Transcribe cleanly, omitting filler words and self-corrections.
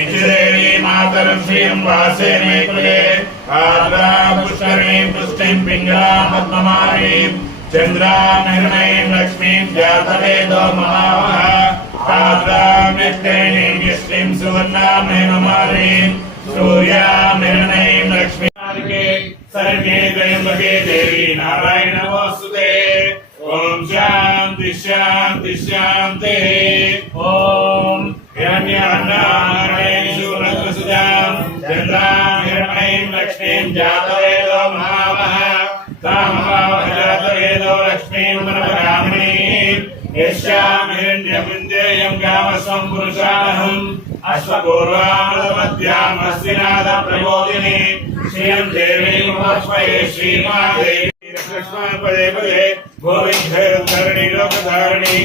निचदेवी मातरं श्रियं वासे मे कुले आद्रां पुष्करणीं पुष्टिं पिङ्गलां पद्ममालीं चन्द्रां हिरण्यं लक्ष्मीं जातवेदो महावः आद्रां नित्यैनीं यष्टिं सुवर्णां हेममालीं सूर्यां हिरण्यं लक्ष्मीं सर्गे त्र्यम्बके देवी नारायण नमोस्तुते ओम शांति शांति शांति ओम हिरण्यवर्णां शूलकृसुजां चन्द्रां हिरण्यं लक्ष्मीं जातवेदो महावः तां महावः जातवेदो लक्ष्मीं मनोकामिनीं यस्यां हिरण्यविन्देयं गामस्वं पुरुषाहम् अश्वपूर्वामृतमध्यां हस्तिनाथप्रबोधिनी श्रियं देवीं नमस्महे श्रीमाते कृष्ण पदे पदे गोविंद धरणी लोकधारिणी